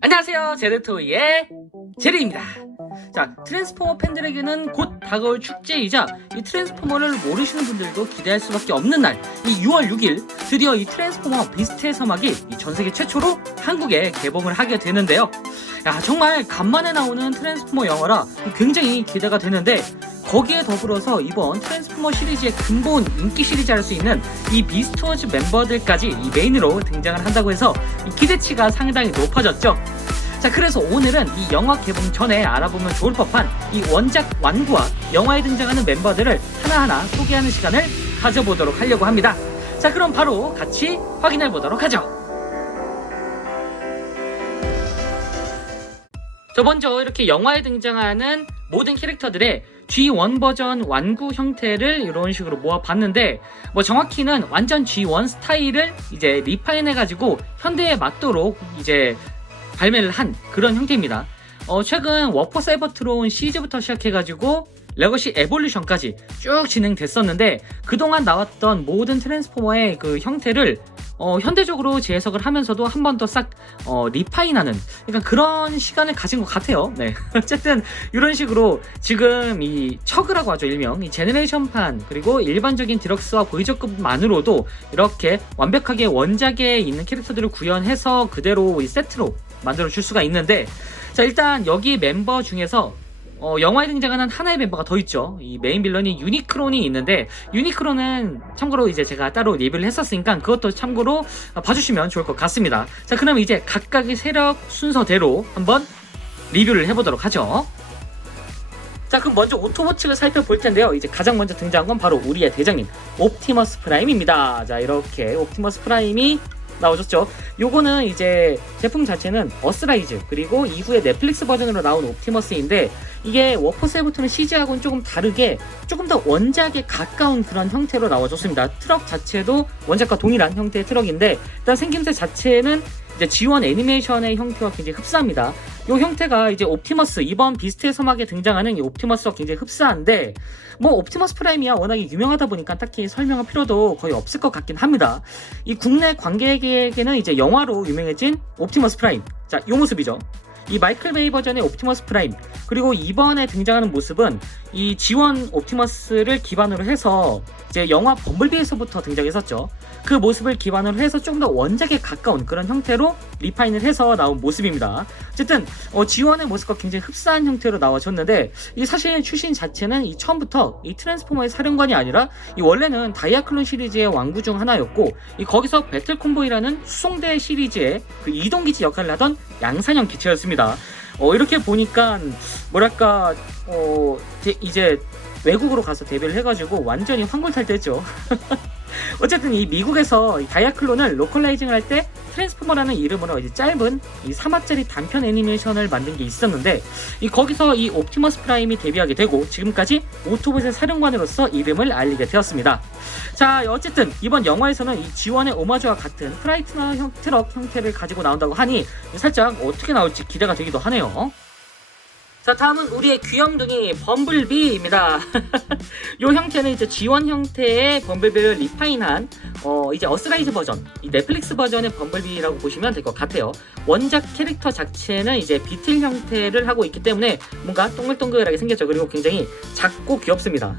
안녕하세요, 제르토이의 제르입니다. 자, 트랜스포머 팬들에게는 곧 다가올 축제이자 이 트랜스포머를 모르시는 분들도 기대할 수밖에 없는 날, 이 6월 6일 드디어 이 트랜스포머 비스트의 서막이 이 전세계 최초로 한국에 개봉을 하게 되는데요. 야, 정말 간만에 나오는 트랜스포머 영화라 굉장히 기대가 되는데, 거기에 더불어서 이번 트랜스포머 시리즈의 근본 인기 시리즈 할 수 있는 이 비스트워즈 멤버들까지 이 메인으로 등장을 한다고 해서 이 기대치가 상당히 높아졌죠. 자, 그래서 오늘은 이 영화 개봉 전에 알아보면 좋을 법한 이 원작 완구와 영화에 등장하는 멤버들을 하나하나 소개하는 시간을 가져보도록 하려고 합니다. 자, 그럼 바로 같이 확인해 보도록 하죠. 저 먼저 이렇게 영화에 등장하는 모든 캐릭터들의 G1 버전 완구 형태를 이런 식으로 모아봤는데, 뭐 정확히는 완전 G1 스타일을 이제 리파인해가지고 현대에 맞도록 이제 발매를 한 그런 형태입니다. 최근 워퍼 사이버트론 시리즈부터 시작해가지고 레거시 에볼루션까지 쭉 진행됐었는데, 그동안 나왔던 모든 트랜스포머의 그 형태를 현대적으로 재해석을 하면서도 한 번 더 싹 리파인하는, 그러니까 그런 시간을 가진 것 같아요. 네. 어쨌든 이런 식으로 지금 이 처그라고 하죠, 일명 이 제너레이션판, 그리고 일반적인 디럭스와 보이저급만으로도 이렇게 완벽하게 원작에 있는 캐릭터들을 구현해서 그대로 이 세트로 만들어 줄 수가 있는데, 자, 일단 여기 멤버 중에서 영화에 등장하는 하나의 멤버가 더 있죠. 이 메인 빌런이 유니크론이 있는데, 유니크론은 참고로 이제 제가 따로 리뷰를 했었으니까 그것도 참고로 봐주시면 좋을 것 같습니다. 자, 그럼 이제 각각의 세력 순서대로 한번 리뷰를 해보도록 하죠. 자, 그럼 먼저 오토보 측을 살펴볼 텐데요. 이제 가장 먼저 등장한 건 바로 우리의 대장님 옵티머스 프라임입니다. 자, 이렇게 옵티머스 프라임이 나오셨죠. 요거는 이제 제품 자체는 어스라이즈, 그리고 이후에 넷플릭스 버전으로 나온 옵티머스인데, 이게 워퍼 세이버트론 CG하고는 조금 다르게 조금 더 원작에 가까운 그런 형태로 나와줬습니다. 트럭 자체도 원작과 동일한 형태의 트럭인데, 일단 생김새 자체는 이제 G1 애니메이션의 형태와 굉장히 흡사합니다. 이 형태가 이제 옵티머스, 이번 비스트의 서막에 등장하는 이 옵티머스와 굉장히 흡사한데, 뭐 옵티머스 프라임이야 워낙에 유명하다 보니까 딱히 설명할 필요도 거의 없을 것 같긴 합니다. 이 국내 관객에게는 이제 영화로 유명해진 옵티머스 프라임, 자, 이 모습이죠. 이 마이클 베이 버전의 옵티머스 프라임, 그리고 이번에 등장하는 모습은 이 G1 옵티머스를 기반으로 해서 이제 영화 범블비에서부터 등장했었죠. 그 모습을 기반으로 해서 조금 더 원작에 가까운 그런 형태로 리파인을 해서 나온 모습입니다. 어쨌든 G1의 모습과 굉장히 흡사한 형태로 나와줬는데, 이 사실 출신 자체는 이 처음부터 이 트랜스포머의 사령관이 아니라 이 원래는 다이아클론 시리즈의 왕구 중 하나였고, 이 거기서 배틀 콘보이라는 수송대 시리즈의 그 이동기지 역할을 하던 양산형 기체였습니다. 이렇게 보니까 뭐랄까 이제 외국으로 가서 데뷔를 해가지고 완전히 환골탈태했죠. 어쨌든 이 미국에서 이 다이아클론을 로컬라이징을 할 때 트랜스포머라는 이름으로 이제 짧은 이 3화짜리 단편 애니메이션을 만든 게 있었는데, 거기서 이 옵티머스 프라임이 데뷔하게 되고 지금까지 오토봇의 사령관으로서 이름을 알리게 되었습니다. 자, 어쨌든 이번 영화에서는 이 G1의 오마주와 같은 프라이트너 트럭 형태를 가지고 나온다고 하니 살짝 어떻게 나올지 기대가 되기도 하네요. 자, 다음은 우리의 귀염둥이 범블비입니다. 이 형태는 이제 G1 형태의 범블비를 리파인한 이제 어스라이즈 버전, 이 넷플릭스 버전의 범블비라고 보시면 될 것 같아요. 원작 캐릭터 자체는 이제 비틀 형태를 하고 있기 때문에 뭔가 동글동글하게 생겼죠. 그리고 굉장히 작고 귀엽습니다.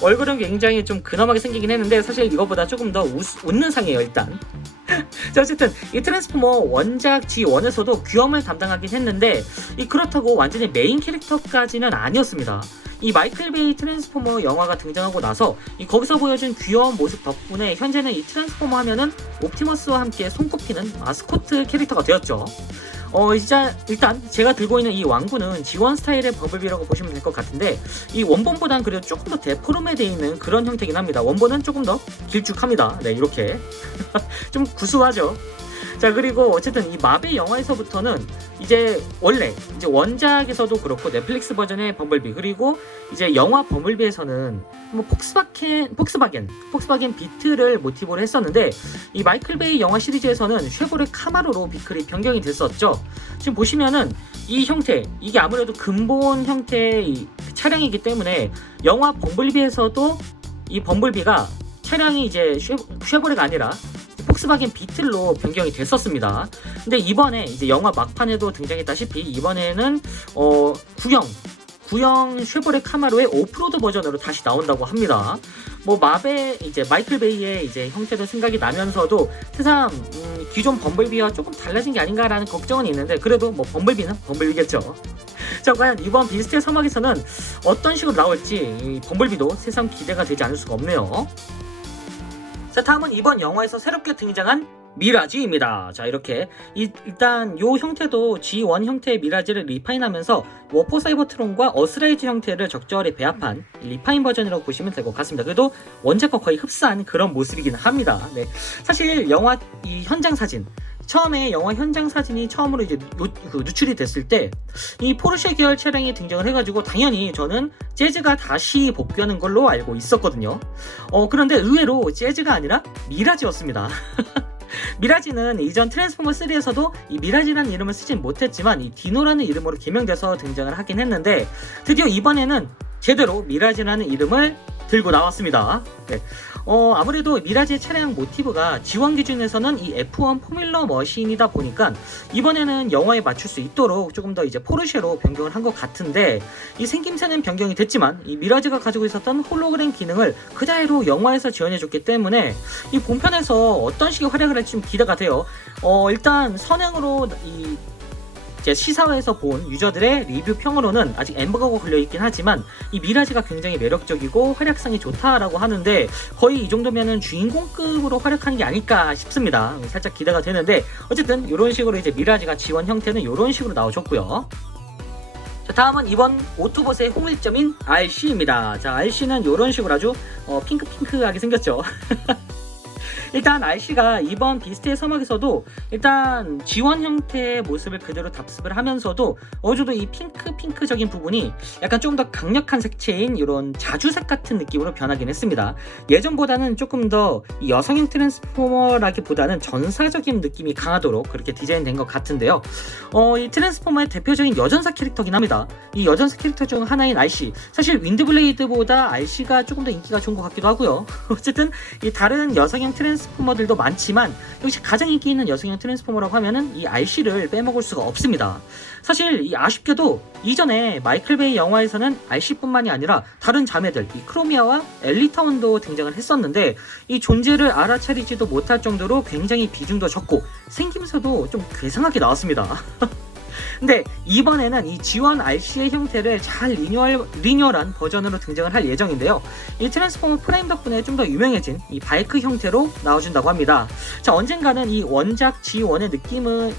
얼굴은 굉장히 좀 근엄하게 생기긴 했는데 사실 이거보다 조금 더 웃는 상이에요, 일단. 자, 어쨌든 이 트랜스포머 원작 G1에서도 귀염을 담당하긴 했는데, 그렇다고 완전히 메인 캐릭터까지는 아니었습니다. 이 마이클 베이 트랜스포머 영화가 등장하고 나서 거기서 보여준 귀여운 모습 덕분에 현재는 이 트랜스포머 하면은 옵티머스와 함께 손꼽히는 마스코트 캐릭터가 되었죠. 일단 제가 들고 있는 이 왕구는 G1 스타일의 버블비라고 보시면 될 것 같은데, 이 원본보단 그래도 조금 더 데포름에 되어 있는 그런 형태긴 합니다. 원본은 조금 더 길쭉합니다. 네, 이렇게 좀 구수하죠. 자, 그리고 어쨌든 이 마블 영화에서부터는 이제 원래 이제 원작에서도 그렇고 넷플릭스 버전의 범블비, 그리고 이제 영화 범블비에서는 뭐 폭스바겐 비트를 모티브로 했었는데, 이 마이클 베이 영화 시리즈에서는 쉐보레 카마로로 비클이 변경이 됐었죠. 지금 보시면은 이 형태, 이게 아무래도 근본 형태의 차량이기 때문에 영화 범블비에서도 이 범블비가 차량이 이제 쉐보레가 아니라 폭스바겐 비틀로 변경이 됐었습니다. 근데 이번에 이제 영화 막판에도 등장했다시피 이번에는 구형 쉐보레 카마로의 오프로드 버전으로 다시 나온다고 합니다. 뭐 마베 이제 마이클 베이의 이제 형태도 생각이 나면서도 새삼 기존 범블비와 조금 달라진 게 아닌가라는 걱정은 있는데 그래도 뭐 범블비는 범블비겠죠. 자, 과연 이번 비스트의 사막에서는 어떤 식으로 나올지 이 범블비도 새삼 기대가 되지 않을 수가 없네요. 자, 다음은 이번 영화에서 새롭게 등장한 미라지입니다. 자, 이렇게 일단 요 형태도 G1 형태의 미라지를 리파인하면서 워포 사이버트론과 어스라이즈 형태를 적절히 배합한 리파인 버전이라고 보시면 될 것 같습니다. 그래도 원작과 거의 흡사한 그런 모습이긴 합니다. 네. 사실 영화 이 현장 사진 처음에 영화 현장 사진이 처음으로 이제 누출이 됐을 때 이 포르쉐 계열 차량이 등장을 해가지고 당연히 저는 재즈가 다시 복귀하는 걸로 알고 있었거든요. 그런데 의외로 재즈가 아니라 미라지였습니다. 미라지는 이전 트랜스포머 3에서도 이 미라지라는 이름을 쓰진 못했지만 이 디노라는 이름으로 개명돼서 등장을 하긴 했는데 드디어 이번에는 제대로 미라지라는 이름을 들고 나왔습니다. 네. 아무래도 미라지의 차량 모티브가 G1 기준에서는 이 F1 포뮬러 머신이다 보니까 이번에는 영화에 맞출 수 있도록 조금 더 이제 포르쉐로 변경을 한 것 같은데 이 생김새는 변경이 됐지만 이 미라지가 가지고 있었던 홀로그램 기능을 그대로 영화에서 지원해줬기 때문에 이 본편에서 어떤 식의 활약을 할지 좀 기대가 돼요. 일단 선행으로 이 시사회에서 본 유저들의 리뷰 평으로는 아직 엠버거가 걸려있긴 하지만 이 미라지가 굉장히 매력적이고 활약상이 좋다라고 하는데 거의 이 정도면은 주인공급으로 활약하는 게 아닐까 싶습니다. 살짝 기대가 되는데 어쨌든 이런 식으로 이제 미라지가 지원 형태는 이런 식으로 나와줬고요. 자, 다음은 이번 오토봇의 홍일점인 RC입니다. 자, RC는 이런 식으로 아주 핑크핑크하게 생겼죠. 일단 RC가 이번 비스트의 서막에서도 일단 G1 형태의 모습을 그대로 답습을 하면서도 어느 정도 이 핑크적인 부분이 약간 조금 더 강력한 색채인 이런 자주색 같은 느낌으로 변하긴 했습니다. 예전보다는 조금 더 이 여성형 트랜스포머라기보다는 전사적인 느낌이 강하도록 그렇게 디자인된 것 같은데요. 이 트랜스포머의 대표적인 여전사 캐릭터긴 합니다. 이 여전사 캐릭터 중 하나인 RC, 사실 윈드블레이드보다 RC가 조금 더 인기가 좋은 것 같기도 하고요. 어쨌든 이 다른 여성형 트랜스포머들도 많지만 역시 가장 인기 있는 여성형 트랜스포머라고 하면은 이 RC를 빼먹을 수가 없습니다. 사실 이 아쉽게도 이전에 마이클 베이 영화에서는 RC뿐만이 아니라 다른 자매들 이 크로미아와 엘리타원도 등장을 했었는데 이 존재를 알아차리지도 못할 정도로 굉장히 비중도 적고 생김새도 좀 괴상하게 나왔습니다. 근데 이번에는 이 G1 RC의 형태를 잘 리뉴얼한 버전으로 등장을 할 예정인데요. 이 트랜스포머 프레임 덕분에 좀 더 유명해진 이 바이크 형태로 나와준다고 합니다. 자, 언젠가는 이 원작 G1의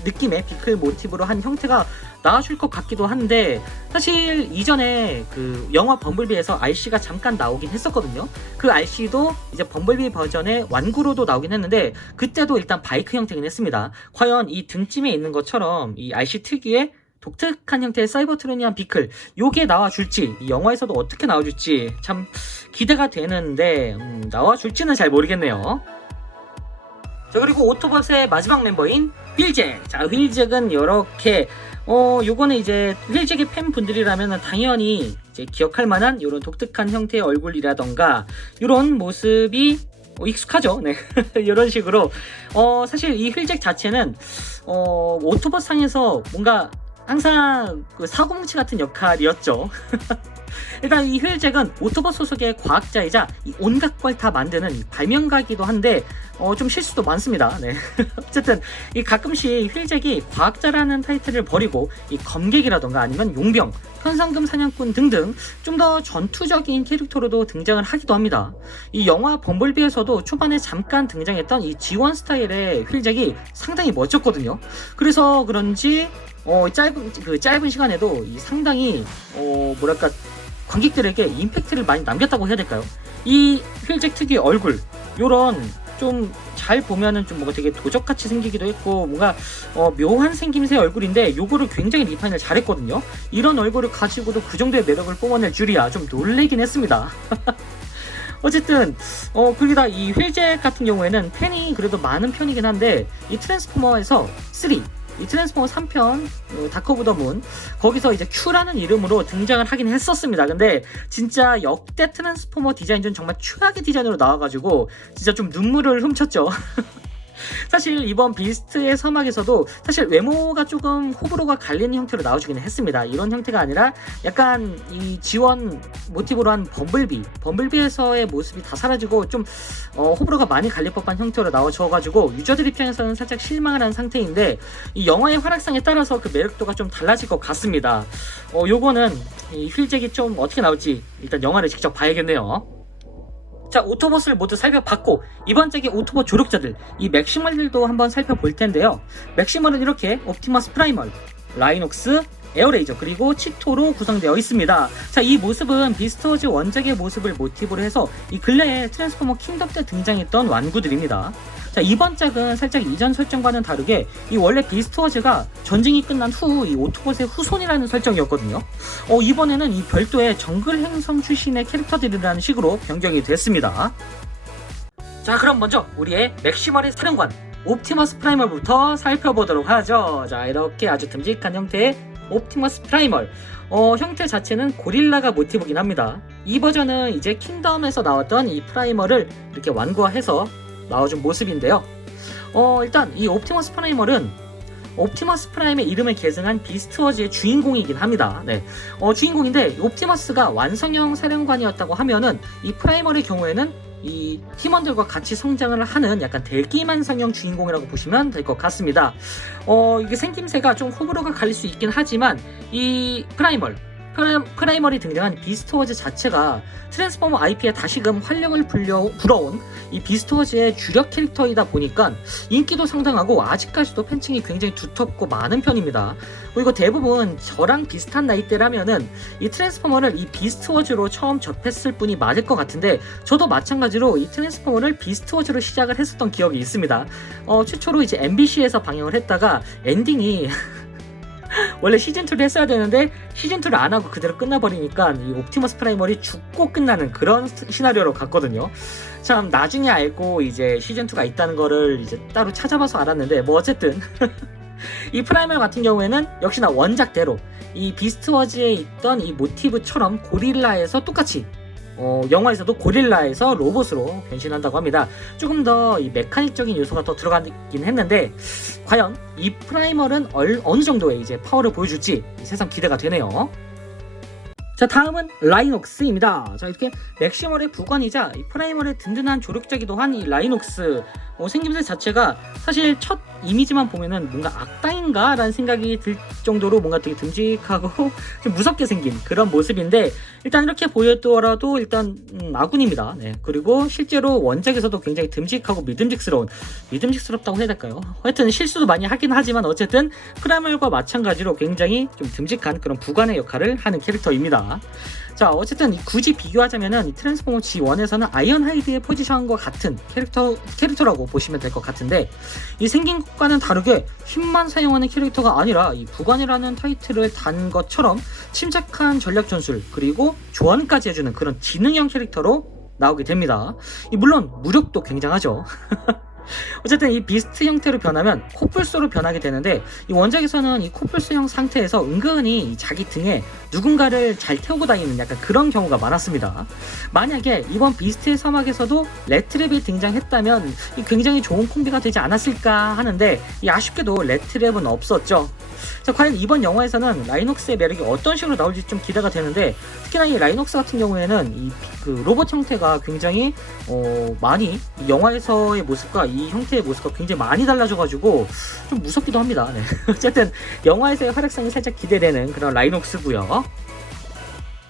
느낌의 비클 모티브로 한 형태가 나와줄 것 같기도 한데 사실 이전에 그 영화 범블비에서 RC가 잠깐 나오긴 했었거든요. 그 RC도 이제 범블비 버전의 완구로도 나오긴 했는데 그때도 일단 바이크 형태긴 했습니다. 과연 이 등짐에 있는 것처럼 이 RC 특유의 독특한 형태의 사이버트로니안 비클 요게 나와줄지 이 영화에서도 어떻게 나와줄지 참 기대가 되는데 나와줄지는 잘 모르겠네요. 자, 그리고 오토봇의 마지막 멤버인 휠잭. 자, 휠잭은 이렇게 요거는 이제 휠잭의 팬분들이라면 당연히 이제 기억할 만한 이런 독특한 형태의 얼굴이라던가 이런 모습이 익숙하죠. 네. 이런 식으로 사실 이 휠잭 자체는 오토봇 상에서 뭔가 항상 그 사고뭉치 같은 역할이었죠. 일단 이 휠잭은 오토봇 소속의 과학자이자 이 온갖 걸 다 만드는 발명가이기도 한데 좀 실수도 많습니다. 네. 어쨌든 이 가끔씩 휠잭이 과학자라는 타이틀을 버리고 이 검객이라던가 아니면 용병, 현상금 사냥꾼 등등 좀 더 전투적인 캐릭터로도 등장을 하기도 합니다. 이 영화 범블비에서도 초반에 잠깐 등장했던 이 G1 스타일의 휠잭이 상당히 멋졌거든요. 그래서 그런지 짧은 시간에도 이 상당히 뭐랄까 관객들에게 임팩트를 많이 남겼다고 해야 될까요? 이 휠잭 특유의 얼굴 요런 좀 잘 보면은 좀 뭔가 되게 도적같이 생기기도 했고 뭔가 묘한 생김새의 얼굴인데 요거를 굉장히 리파인을 잘했거든요. 이런 얼굴을 가지고도 그 정도의 매력을 뽑아낼 줄이야 좀 놀래긴 했습니다. 어쨌든 그러다 이 휠잭 같은 경우에는 팬이 그래도 많은 편이긴 한데 이 트랜스포머에서 3 이 트랜스포머 3편 다크 오브 더 문 거기서 이제 Q라는 이름으로 등장을 하긴 했었습니다. 근데 진짜 역대 트랜스포머 디자인 중 정말 최악의 디자인으로 나와가지고 진짜 좀 눈물을 훔쳤죠. 사실 이번 비스트의 서막에서도 사실 외모가 조금 호불호가 갈리는 형태로 나와주기는 했습니다. 이런 형태가 아니라 약간 이 지원 모티브로 한 범블비에서의 모습이 다 사라지고 좀 호불호가 많이 갈릴 법한 형태로 나와줘가지고 유저들 입장에서는 살짝 실망을 한 상태인데 이 영화의 활약상에 따라서 그 매력도가 좀 달라질 것 같습니다. 요거는 이 휠잭이 좀 어떻게 나올지 일단 영화를 직접 봐야겠네요. 자, 오토봇을 모두 살펴봤고 이번 작의 오토봇 조력자들 이 맥시멀들도 한번 살펴볼 텐데요. 맥시멀은 이렇게 옵티머스 프라이멀, 라이녹스, 에어레이저 그리고 치토로 구성되어 있습니다. 자, 이 모습은 비스트워즈 원작의 모습을 모티브로 해서 이 근래에 트랜스포머 킹덤 때 등장했던 완구들입니다. 자, 이번 작은 살짝 이전 설정과는 다르게 이 원래 비스트워즈가 전쟁이 끝난 후 이 오토봇의 후손이라는 설정이었거든요. 이번에는 이 별도의 정글 행성 출신의 캐릭터들이라는 식으로 변경이 됐습니다. 자, 그럼 먼저 우리의 맥시멀의 사령관 옵티머스 프라이멀부터 살펴보도록 하죠. 자, 이렇게 아주 듬직한 형태의 옵티머스 프라이멀. 형태 자체는 고릴라가 모티브긴 합니다. 이 버전은 이제 킹덤에서 나왔던 이 프라이멀을 이렇게 완구화해서 나와준 모습인데요. 일단 이 옵티머스 프라이멀은 옵티머스 프라임의 이름을 계승한 비스트워즈의 주인공이긴 합니다. 네. 주인공인데 옵티머스가 완성형 사령관이었다고 하면은 이 프라이멀의 경우에는 이 팀원들과 같이 성장을 하는 약간 대기만성형 주인공이라고 보시면 될 것 같습니다. 이게 생김새가 좀 호불호가 갈릴 수 있긴 하지만 이 프라이멀이 등장한 비스트워즈 자체가 트랜스포머 IP에 다시금 활력을 불어온 이 비스트워즈의 주력 캐릭터이다 보니까 인기도 상당하고 아직까지도 팬층이 굉장히 두텁고 많은 편입니다. 그리고 대부분 저랑 비슷한 나이대라면은 이 트랜스포머를 이 비스트워즈로 처음 접했을 분이 맞을 것 같은데 저도 마찬가지로 이 트랜스포머를 비스트워즈로 시작을 했었던 기억이 있습니다. 최초로 이제 MBC에서 방영을 했다가 엔딩이 원래 시즌2를 했어야 되는데 시즌2를 안하고 그대로 끝나버리니까 이 옵티머스 프라이멀이 죽고 끝나는 그런 시나리오로 갔거든요. 참 나중에 알고 이제 시즌2가 있다는 거를 이제 따로 찾아봐서 알았는데 뭐 어쨌든 이 프라이멀 같은 경우에는 역시나 원작대로 이 비스트워즈에 있던 이 모티브처럼 고릴라에서 똑같이 영화에서도 고릴라에서 로봇으로 변신한다고 합니다. 조금 더 이 메카닉적인 요소가 더 들어가긴 했는데 과연 이 프라이멀은 어느 정도의 이제 파워를 보여줄지 세상 기대가 되네요. 자, 다음은 라이녹스입니다. 자, 이렇게 맥시멀의 부관이자 이 프라이멀의 든든한 조력자기도 한 이 라이녹스 생김새 자체가 사실 첫 이미지만 보면은 뭔가 악당인가 라는 생각이 들 정도로 뭔가 되게 듬직하고 좀 무섭게 생긴 그런 모습인데 일단 이렇게 보였더라도 일단 아군입니다. 네. 그리고 실제로 원작에서도 굉장히 듬직하고 믿음직스럽다고 해야 될까요? 하여튼 실수도 많이 하긴 하지만 어쨌든 프라이멀과 마찬가지로 굉장히 좀 듬직한 그런 부관의 역할을 하는 캐릭터입니다. 자, 어쨌든 굳이 비교하자면은 이 트랜스포머 G1에서는 아이언하이드의 포지션과 같은 캐릭터라고 보시면 될 것 같은데 이 생긴 것과는 다르게 힘만 사용하는 캐릭터가 아니라 이 부관이라는 타이틀을 단 것처럼 침착한 전략 전술 그리고 조언까지 해주는 그런 지능형 캐릭터로 나오게 됩니다. 물론 무력도 굉장하죠. 어쨌든 이 비스트 형태로 변하면 코뿔소로 변하게 되는데 이 원작에서는 이 코뿔소형 상태에서 은근히 자기 등에 누군가를 잘 태우고 다니는 약간 그런 경우가 많았습니다. 만약에 이번 비스트의 사막에서도 레트랩이 등장했다면 이 굉장히 좋은 콤비가 되지 않았을까 하는데 이 아쉽게도 레트랩은 없었죠. 자, 과연 이번 영화에서는 라이녹스의 매력이 어떤 식으로 나올지 좀 기대가 되는데 특히나 이 라이녹스 같은 경우에는 이 그 로봇 형태가 굉장히 많이 이 영화에서의 모습과 이 형태의 모습과 굉장히 많이 달라져가지고 좀 무섭기도 합니다. 네. 어쨌든 영화에서의 활약상이 살짝 기대되는 그런 라이녹스고요.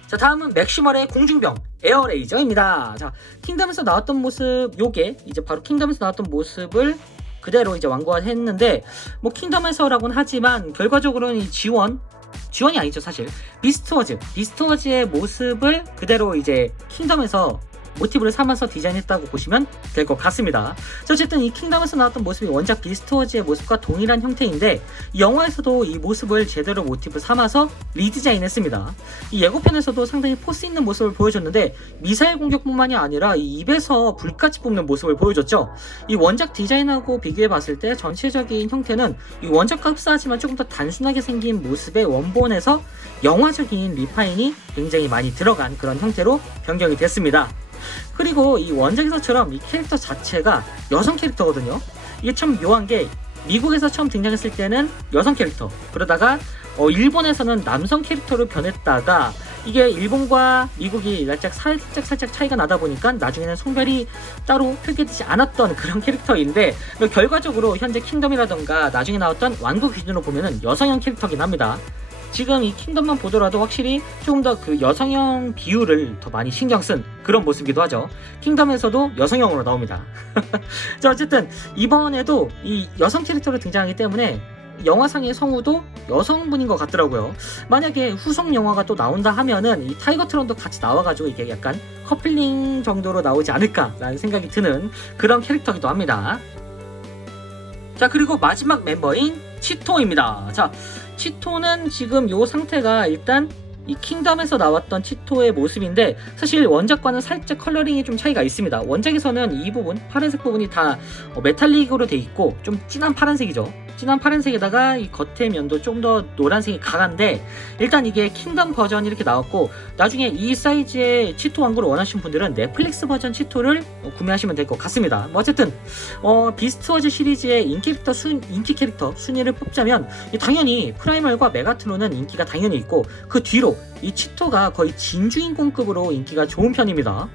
자, 다음은 맥시멀의 공중병 에어레이저입니다. 자, 킹덤에서 나왔던 모습 요게 이제 바로 킹덤에서 나왔던 모습을 그대로 이제 완구했는데 뭐 킹덤에서라고는 하지만 결과적으로는 이 지원이 아니죠 사실 비스트워즈의 모습을 그대로 이제 킹덤에서 모티브를 삼아서 디자인했다고 보시면 될 것 같습니다. 어쨌든 이 킹덤에서 나왔던 모습이 원작 비스트워즈의 모습과 동일한 형태인데 이 영화에서도 이 모습을 제대로 모티브 삼아서 리디자인했습니다. 이 예고편에서도 상당히 포스 있는 모습을 보여줬는데 미사일 공격뿐만이 아니라 이 입에서 불까지 뿜는 모습을 보여줬죠. 이 원작 디자인하고 비교해봤을 때 전체적인 형태는 이 원작과 흡사하지만 조금 더 단순하게 생긴 모습의 원본에서 영화적인 리파인이 굉장히 많이 들어간 그런 형태로 변경이 됐습니다. 그리고 이 원작에서처럼 이 캐릭터 자체가 여성 캐릭터거든요. 이게 참 묘한 게 미국에서 처음 등장했을 때는 여성 캐릭터, 그러다가 일본에서는 남성 캐릭터로 변했다가 이게 일본과 미국이 살짝 차이가 나다 보니까 나중에는 성별이 따로 표기되지 않았던 그런 캐릭터인데, 결과적으로 현재 킹덤이라던가 나중에 나왔던 완구 기준으로 보면은 여성형 캐릭터긴 합니다. 지금 이 킹덤만 보더라도 확실히 조금 더 그 여성형 비율을 더 많이 신경 쓴 그런 모습이기도 하죠. 킹덤에서도 여성형으로 나옵니다. 자, 어쨌든 이번에도 이 여성 캐릭터로 등장하기 때문에 영화상의 성우도 여성분인 것 같더라고요. 만약에 후속 영화가 또 나온다 하면은 이 타이거 트론도 같이 나와가지고 이게 약간 커플링 정도로 나오지 않을까라는 생각이 드는 그런 캐릭터이기도 합니다. 자, 그리고 마지막 멤버인 치토입니다. 자, 치토는 지금 요 상태가 일단 이 킹덤에서 나왔던 치토의 모습인데, 사실 원작과는 살짝 컬러링이 좀 차이가 있습니다. 원작에서는 이 부분, 파란색 부분이 다 메탈릭으로 돼 있고 좀 진한 파란색이죠. 진한 파란색에다가 이 겉의 면도 좀 더 노란색이 강한데, 일단 이게 킹덤 버전이 이렇게 나왔고, 나중에 이 사이즈의 치토 완구를 원하시는 분들은 넷플릭스 버전 치토를 구매하시면 될 것 같습니다. 뭐 어쨌든 비스트워즈 시리즈의 인기 캐릭터 순위를 뽑자면 당연히 프라이멀과 메가트론은 인기가 당연히 있고, 그 뒤로 이 치토가 거의 진주인공급으로 인기가 좋은 편입니다.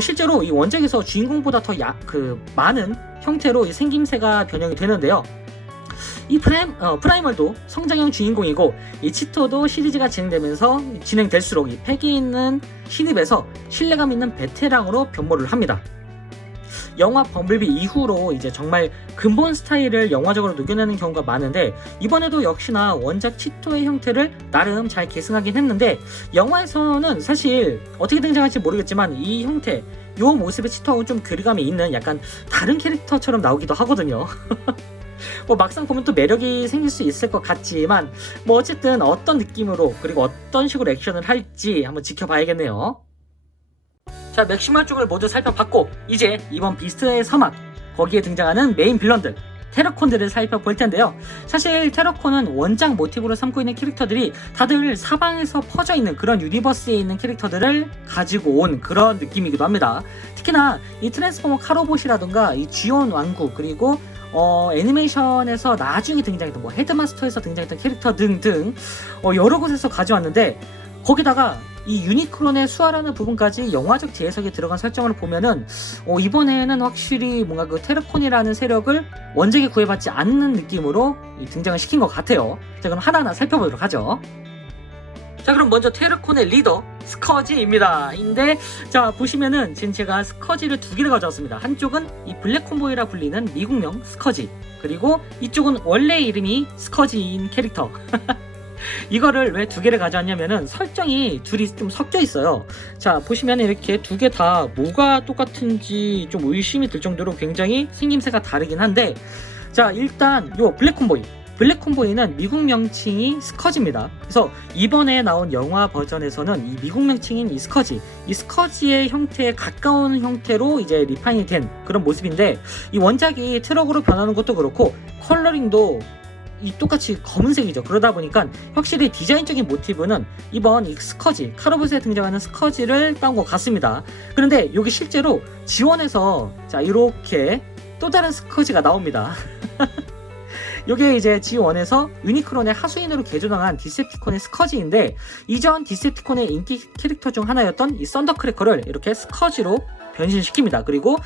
실제로 이 원작에서 주인공보다 더 많은 형태로 이 생김새가 변형이 되는데요. 이 프라이멀도 성장형 주인공이고, 이 치토도 시리즈가 진행될수록 이 패기 있는 신입에서 신뢰감 있는 베테랑으로 변모를 합니다. 영화 범블비 이후로 이제 정말 근본 스타일을 영화적으로 녹여내는 경우가 많은데, 이번에도 역시나 원작 치토의 형태를 나름 잘 계승하긴 했는데, 영화에서는 사실 어떻게 등장할지 모르겠지만 이 형태, 요 모습의 치토하고 좀 괴리감이 있는 약간 다른 캐릭터처럼 나오기도 하거든요. 뭐 막상 보면 또 매력이 생길 수 있을 것 같지만, 뭐 어쨌든 어떤 느낌으로 그리고 어떤 식으로 액션을 할지 한번 지켜봐야겠네요. 자, 맥시멀 쪽을 모두 살펴봤고, 이제 이번 비스트의 서막, 거기에 등장하는 메인 빌런들 테러콘들을 살펴볼 텐데요. 사실 테러콘은 원작 모티브로 삼고 있는 캐릭터들이 다들 사방에서 퍼져 있는 그런 유니버스에 있는 캐릭터들을 가지고 온 그런 느낌이기도 합니다. 특히나 이 트랜스포머 카로봇이라던가 이 G1 완구, 그리고 애니메이션에서 나중에 등장했던 헤드마스터에서 등장했던 캐릭터 등등 여러 곳에서 가져왔는데, 거기다가 이 유니크론의 수화라는 부분까지 영화적 재해석에 들어간 설정을 보면은 이번에는 확실히 뭔가 그 테르콘이라는 세력을 원작에 구애받지 않는 느낌으로 등장을 시킨 것 같아요. 자, 그럼 하나하나 살펴보도록 하죠. 자, 그럼 먼저 테르콘의 리더 스커지입니다. 자, 보시면은 지금 제가 스커지를 두 개를 가져왔습니다. 한쪽은 이 블랙 콤보이라 불리는 미국명 스커지, 그리고 이쪽은 원래 이름이 스커지인 캐릭터. 이거를 왜 두 개를 가져왔냐면은 설정이 둘이 좀 섞여 있어요. 자, 보시면 이렇게 두 개 다 뭐가 똑같은지 좀 의심이 들 정도로 굉장히 생김새가 다르긴 한데, 자, 일단 요 블랙 콤보이는 미국 명칭이 스커지입니다. 그래서 이번에 나온 영화 버전에서는 이 미국 명칭인 이 스커지의 형태에 가까운 형태로 이제 리파인이 된 그런 모습인데, 이 원작이 트럭으로 변하는 것도 그렇고 컬러링도 이 똑같이 검은색이죠. 그러다 보니까 확실히 디자인적인 모티브는 이번 이 스커지, 카로봇에 등장하는 스커지를 따온 것 같습니다. 그런데 여기 실제로 지원에서 자, 이렇게 또 다른 스커지가 나옵니다. 이게 이제 G1에서 유니크론의 하수인으로 개조당한 디셉티콘의 스커지인데, 이전 디셉티콘의 인기 캐릭터 중 하나였던 이 썬더크래커를 이렇게 스커지로 변신시킵니다. 그리고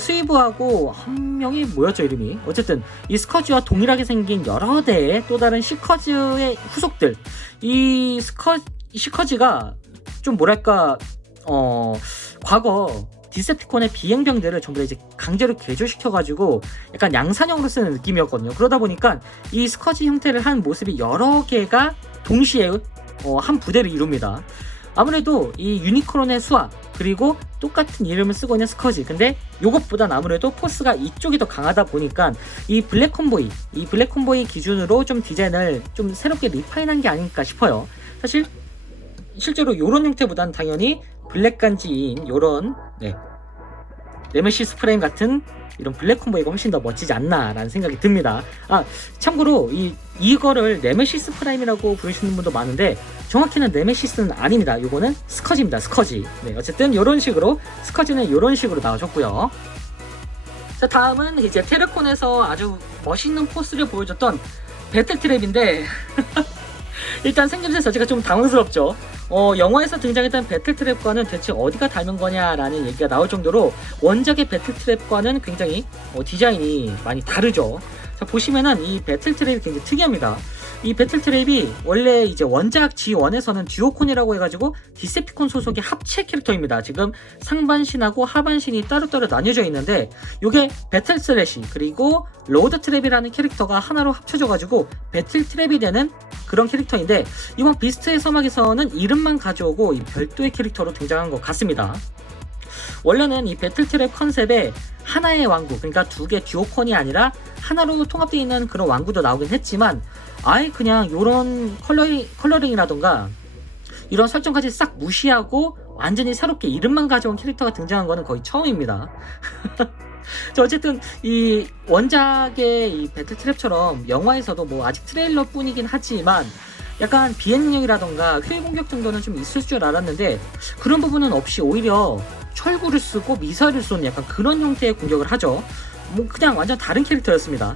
스위브하고 한 명이 뭐였죠, 이름이? 어쨌든 이 스커지와 동일하게 생긴 여러 대의 또 다른 시커즈의 후속들, 이 시커지가 좀 뭐랄까 과거 디셉티콘의 비행병들을 전부 다 이제 강제로 개조시켜가지고 약간 양산형으로 쓰는 느낌이었거든요. 그러다 보니까 이 스커지 형태를 한 모습이 여러 개가 동시에 한 부대를 이룹니다. 아무래도 이 유니크론의 수화, 그리고 똑같은 이름을 쓰고 있는 스커지, 근데 요것보단 아무래도 포스가 이쪽이 더 강하다 보니까 이 블랙 콤보이 기준으로 좀 디자인을 좀 새롭게 리파인한 게 아닐까 싶어요. 사실 실제로 요런 형태보단 당연히 블랙 간지인 요런 네메시스 프레임 같은 이런 블랙 콤보이가 훨씬 더 멋지지 않나라는 생각이 듭니다. 아, 참고로 이거를 네메시스 프라임이라고 부르시는 분도 많은데, 정확히는 네메시스는 아닙니다. 요거는 스커지입니다. 스커지. 네, 어쨌든 요런 식으로 스커지는 요런 식으로 나와줬고요. 자, 다음은 이제 테르콘에서 아주 멋있는 포스를 보여줬던 배틀트랩인데 일단 생김새 자체가 좀 당황스럽죠. 영화에서 등장했던 배틀트랩과는 대체 어디가 닮은 거냐라는 얘기가 나올 정도로 원작의 배틀트랩과는 굉장히 디자인이 많이 다르죠. 자, 보시면은 이 배틀트랩이 굉장히 특이합니다. 이 배틀트랩이 원래 이제 원작 G1에서는 듀오콘이라고 해가지고 디셉티콘 소속의 합체 캐릭터입니다. 지금 상반신하고 하반신이 따로따로 나뉘어져 있는데 이게 배틀슬래시 그리고 로드트랩이라는 캐릭터가 하나로 합쳐져가지고 배틀트랩이 되는 그런 캐릭터인데 이번 비스트의 서막에서는 이름만 가져오고 이 별도의 캐릭터로 등장한 것 같습니다. 원래는 이 배틀트랩 컨셉에 하나의 왕구, 그러니까 두 개 듀오콘이 아니라 하나로 통합되어 있는 그런 왕구도 나오긴 했지만 아예 그냥 이런 컬러링이라던가 이런 설정까지 싹 무시하고 완전히 새롭게 이름만 가져온 캐릭터가 등장한 거는 거의 처음입니다. 어쨌든 이 원작의 이 배틀트랩처럼 영화에서도 뭐 아직 트레일러 뿐이긴 하지만 약간 비행력이라던가 휠 공격 정도는 좀 있을 줄 알았는데 그런 부분은 없이 오히려 철구를 쓰고 미사일을 쏘는 약간 그런 형태의 공격을 하죠. 뭐 그냥 완전 다른 캐릭터였습니다.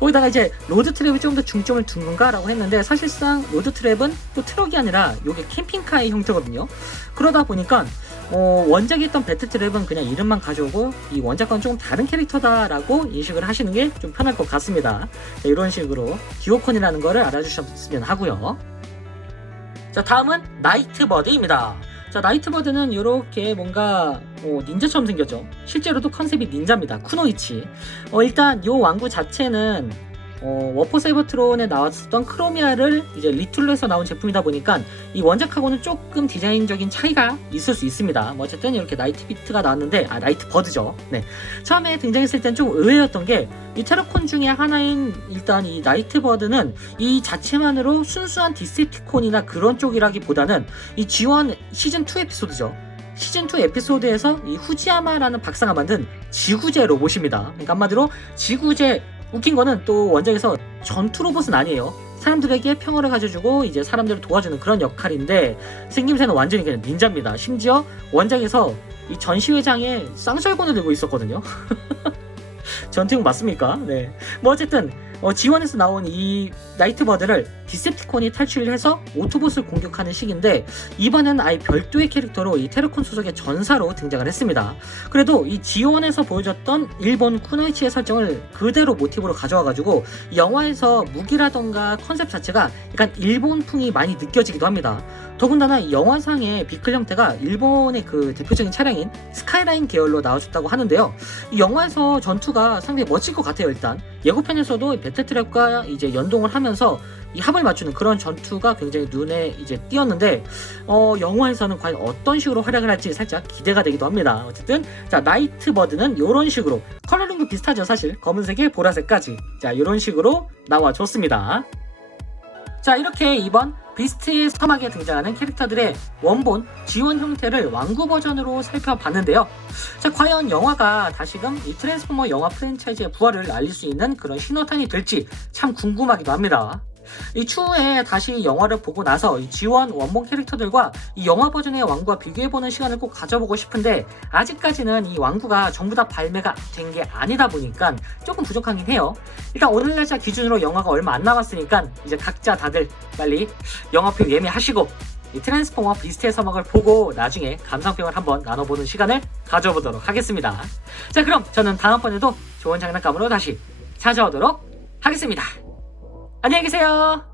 거기다가 이제 로드트랩이 좀 더 중점을 둔 건가라고 했는데 사실상 로드트랩은 또 트럭이 아니라 이게 캠핑카의 형태거든요. 그러다 보니까 원작에 있던 배틀트랩은 그냥 이름만 가져오고 이 원작과는 조금 다른 캐릭터다라고 인식을 하시는 게 좀 편할 것 같습니다. 자, 이런 식으로 듀오콘이라는 거를 알아주셨으면 하고요. 자, 다음은 나이트버드입니다. 자, 나이트버드는 이렇게 뭔가 닌자처럼 생겼죠. 실제로도 컨셉이 닌자입니다. 쿠노이치. 일단 이 왕구 자체는 워포 세이버트론에 나왔었던 크로미아를 이제 리툴해서 나온 제품이다 보니까 이 원작하고는 조금 디자인적인 차이가 있을 수 있습니다. 뭐 어쨌든 이렇게 나이트비트가 나왔는데 나이트버드죠. 네. 처음에 등장했을 땐 좀 의외였던 게 이 테러콘 중에 하나인 일단 이 나이트버드는 이 자체만으로 순수한 디셉티콘이나 그런 쪽이라기보다는 이 G1 시즌2 에피소드죠. 시즌2 에피소드에서 이 후지야마라는 박사가 만든 지구제 로봇입니다. 그러니까 한마디로 지구제, 웃긴 거는 또 원작에서 전투 로봇은 아니에요. 사람들에게 평화를 가져주고 이제 사람들을 도와주는 그런 역할인데 생김새는 완전히 그냥 닌자입니다. 심지어 원작에서 이 전시회장에 쌍절곤을 들고 있었거든요. 전투용 맞습니까? 네. 뭐 어쨌든 G1에서 나온 이 나이트버드를 디셉티콘이 탈출을 해서 오토봇을 공격하는 식인데 이번에는 아예 별도의 캐릭터로 이 테르콘 소속의 전사로 등장을 했습니다. 그래도 이 G1에서 보여줬던 일본 쿠노이치의 설정을 그대로 모티브로 가져와가지고 영화에서 무기라던가 컨셉 자체가 약간 일본풍이 많이 느껴지기도 합니다. 더군다나 이 영화상의 비클 형태가 일본의 그 대표적인 차량인 스카이라인 계열로 나와줬다고 하는데요. 이 영화에서 전투가 상당히 멋질 것 같아요. 일단 예고편에서도 배틀트랩과 이제 연동을 하면서 이 합을 맞추는 그런 전투가 굉장히 눈에 이제 띄었는데 영화에서는 과연 어떤 식으로 활약을 할지 살짝 기대가 되기도 합니다. 어쨌든 자, 나이트버드는 이런 식으로 컬러링도 비슷하죠. 사실 검은색에 보라색까지 자, 이런 식으로 나와줬습니다. 자, 이렇게 이번 비스트의 서막에 등장하는 캐릭터들의 원본 G1 형태를 왕구 버전으로 살펴봤는데요. 자, 과연 영화가 다시금 이 트랜스포머 영화 프랜차이즈의 부활을 알릴 수 있는 그런 신호탄이 될지 참 궁금하기도 합니다. 이 추후에 다시 영화를 보고 나서 이 G1 원본 캐릭터들과 이 영화 버전의 왕구와 비교해보는 시간을 꼭 가져보고 싶은데 아직까지는 이 왕구가 전부 다 발매가 된 게 아니다 보니까 조금 부족하긴 해요. 일단 오늘 날짜 기준으로 영화가 얼마 안 남았으니까 이제 각자 다들 빨리 영화표 예매하시고 이 트랜스포머 비스트의 서막을 보고 나중에 감상평을 한번 나눠보는 시간을 가져보도록 하겠습니다. 자, 그럼 저는 다음번에도 좋은 장난감으로 다시 찾아오도록 하겠습니다. 안녕히 계세요.